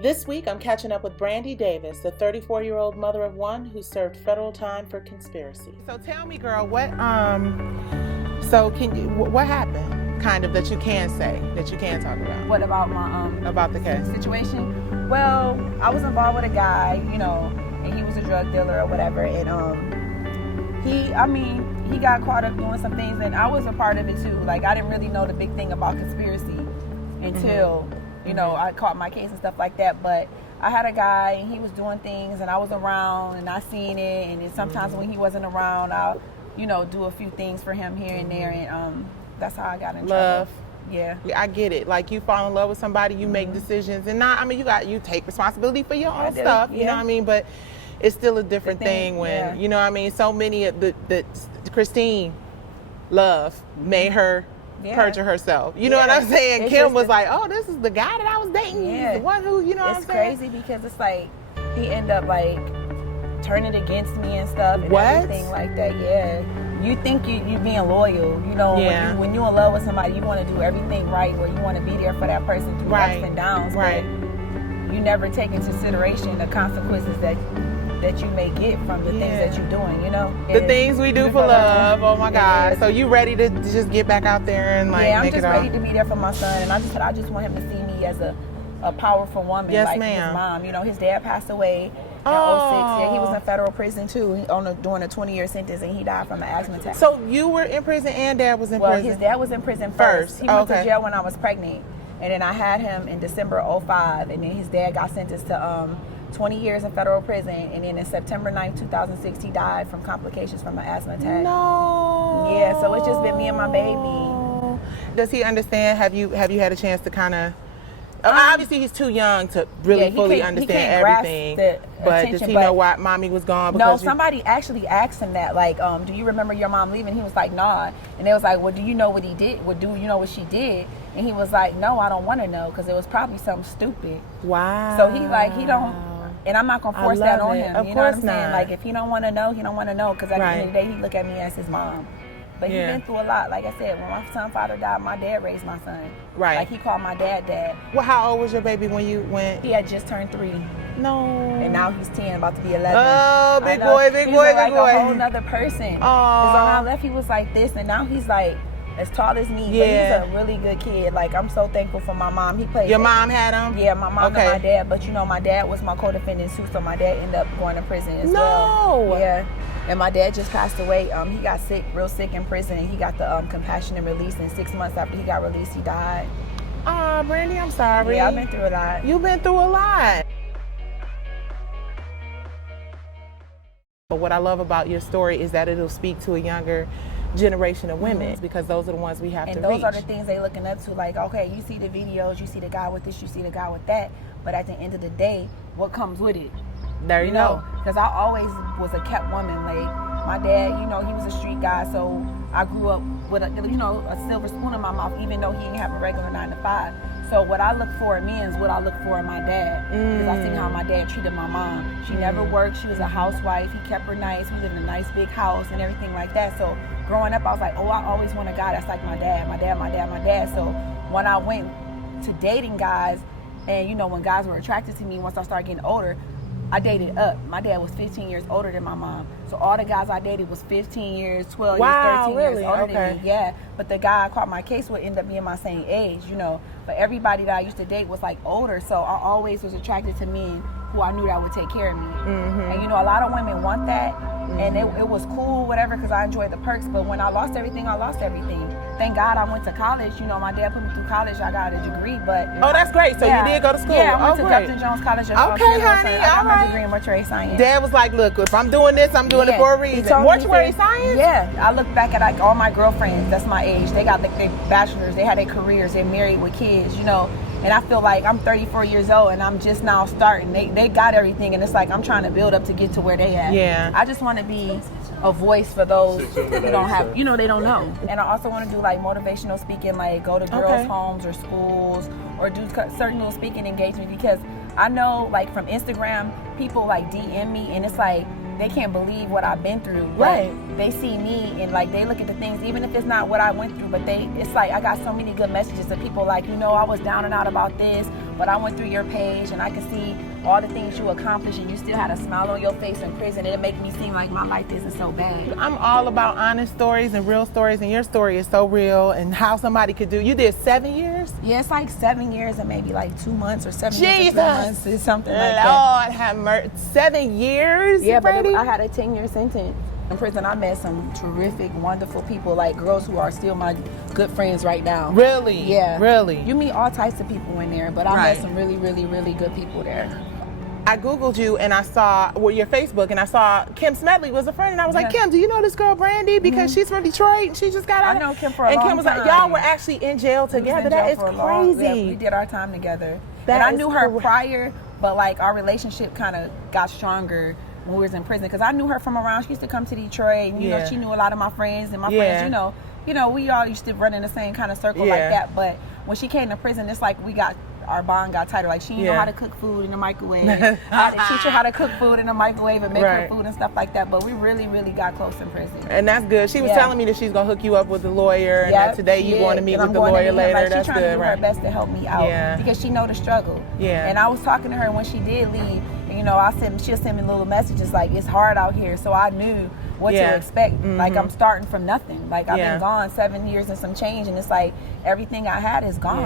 This week, I'm catching up with Brandi Davis, the 34-year-old mother of one who served federal time for conspiracy. So tell me, girl, what happened, kind of, that you can say, that you can talk about? What about my about the case situation? Well, I was involved with a guy, and he was a drug dealer or whatever, and he got caught up doing some things, and I was a part of it too. Like, I didn't really know the big thing about conspiracy until I caught my case and stuff like that. But I had a guy, and he was doing things, and I was around, and I seen it. And then sometimes when he wasn't around, I'll do a few things for him here and there, and that's how I got in love. trouble. Yeah, I get it. Like, you fall in love with somebody, you make decisions, and you take responsibility for your own stuff. You know what I mean? But it's still a different thing when so many of the Christine Love made her perjure herself. You know what I'm saying? It's Kim was like, oh, this is the guy that I was dating. He's the one who, what I'm saying? It's crazy because it's like he ended up like turning against me and stuff and everything like that. Yeah. You think you being loyal, when you in love with somebody, you want to do everything right, or you want to be there for that person through ups and downs. Right. But you never take into consideration the consequences that you may get from the things that you're doing, The things we do for love. Oh my God. So you ready to just get back out there and make it all? Yeah, I'm just ready to be there for my son, and I just want him to see me as a powerful woman, like his mom. His dad passed away in 2006. Yeah, he was in federal prison too, doing a 20-year sentence, and he died from an asthma attack. So you were in prison and dad was in prison? Well, his dad was in prison first. He went to jail when I was pregnant, and then I had him in December 2005, and then his dad got sentenced to 20 years in federal prison, and then in September 9th, 2006, he died from complications from an asthma attack. No. Yeah, so it's just been me and my baby. Does he understand? Have you had a chance to kind of... obviously, he's too young to really fully understand everything. But does he know why mommy was gone? No, somebody actually asked him that. Like, do you remember your mom leaving? He was like, nah. And they was like, well, do you know what he did? Do you know what she did? And he was like, no, I don't want to know, because it was probably something stupid. Wow. So he don't... And I'm not going to force that on him. Of you course know what I'm not. saying? Like, if he don't want to know, he don't want to know. Because at the end of the day, he look at me as his mom. But he's been through a lot. Like I said, when my son father died, my dad raised my son. Right. Like, he called my dad. Well, how old was your baby when you went? He had just turned 3. No. And now he's 10, about to be 11. Oh, big boy. He's like a whole nother person. Oh. Because when I left, he was like this, and now he's like as tall as me. Yeah. But he's a really good kid. Like, I'm so thankful for my mom. He played. Your mom had him? Yeah, my mom and my dad. But my dad was my co-defendant too, so my dad ended up going to prison as well. No. Yeah. And my dad just passed away. He got real sick in prison, and he got the compassionate release. And 6 months after he got released, he died. Oh, Brandi, I'm sorry. Yeah, I've been through a lot. You've been through a lot. But what I love about your story is that it'll speak to a younger generation of women, because those are the ones we have to reach. And those are the things they looking up to. Like, okay, you see the videos, you see the guy with this, you see the guy with that, but at the end of the day, what comes with it? There you go. Because I always was a kept woman. Like, my dad, he was a street guy, so I grew up with a silver spoon in my mouth, even though he didn't have a regular 9 to 5. So what I look for in men is what I look for in my dad. Because I seen how my dad treated my mom. She never worked. She was a housewife. He kept her nice. We lived in a nice big house and everything like that. So growing up, I was like, oh, I always want a guy that's like my dad. So when I went to dating guys, and when guys were attracted to me, once I started getting older, I dated up. My dad was 15 years older than my mom. So all the guys I dated was 15 years, 12 years, 13 years older than me. Yeah. But the guy I caught my case with ended up being my same age, But everybody that I used to date was like older. So I always was attracted to men who I knew that would take care of me. And a lot of women want that. And it was cool, whatever, because I enjoyed the perks. But when I lost everything, I lost everything. Thank God I went to college. My dad put me through college. I got a degree, but... Oh, that's great. So you did go to school. Yeah, I went to Dr. Jones College. Okay, honey. I got my degree in mortuary science. Dad was like, look, if I'm doing this, I'm doing it for a reason. Mortuary science? Yeah. I look back at all my girlfriends that's my age. They got their bachelors. They had their careers. They're married with kids, And I feel like I'm 34 years old and I'm just now starting. They got everything, and it's like I'm trying to build up to get to where they at. Yeah. I just want to be a voice for those who don't have, they don't know. And I also want to do like motivational speaking, like go to girls' homes or schools or do certain little speaking engagements, because I know like from Instagram, people like DM me and it's like, they can't believe what I've been through. Right. They see me and like they look at the things, even if it's not what I went through, but it's like I got so many good messages of people like, I was down and out about this, But I went through your page and I could see all the things you accomplished, and you still had a smile on your face in prison. It made me seem like my life isn't so bad. I'm all about honest stories and real stories, and your story is so real, and how somebody could do. You did 7 years? Yeah, it's like 7 years and maybe like 2 months or 7 years Jesus. or 3 months. It's something like that. Lord have mercy. 7 years? Yeah, but Brandi? I had a 10-year sentence. In prison, I met some terrific, wonderful people, like girls who are still my good friends right now. Really? Yeah. Really? You meet all types of people in there, but I met some really, really, really good people there. I Googled you and I saw your Facebook, and I saw Kim Smedley was a friend, and I was like, Kim, do you know this girl Brandi? Because she's from Detroit and she just got out. I know Kim for a long time. And Kim was like, y'all were actually in jail together. That is crazy. Yeah, we did our time together. And I knew her prior, but like our relationship kind of got stronger when we was in prison, because I knew her from around. She used to come to Detroit, and you know, she knew a lot of my friends, and my friends, you know, we all used to run in the same kind of circle like that. But when she came to prison, it's like our bond got tighter. Like she didn't know how to cook food in the microwave. I had to teach her how to cook food in the microwave and make her food and stuff like that. But we really, really got close in prison. And that's good. She was telling me that she's gonna hook you up with the lawyer, and that today you want to meet with the lawyer later. Like, that's she's trying to do her best to help me out because she know the struggle. And I was talking to her when she did leave. And, you know, she'll send me little messages like, it's hard out here. So I knew what to expect. Like, I'm starting from nothing. Like, I've been gone 7 years and some change, and it's like everything I had is gone.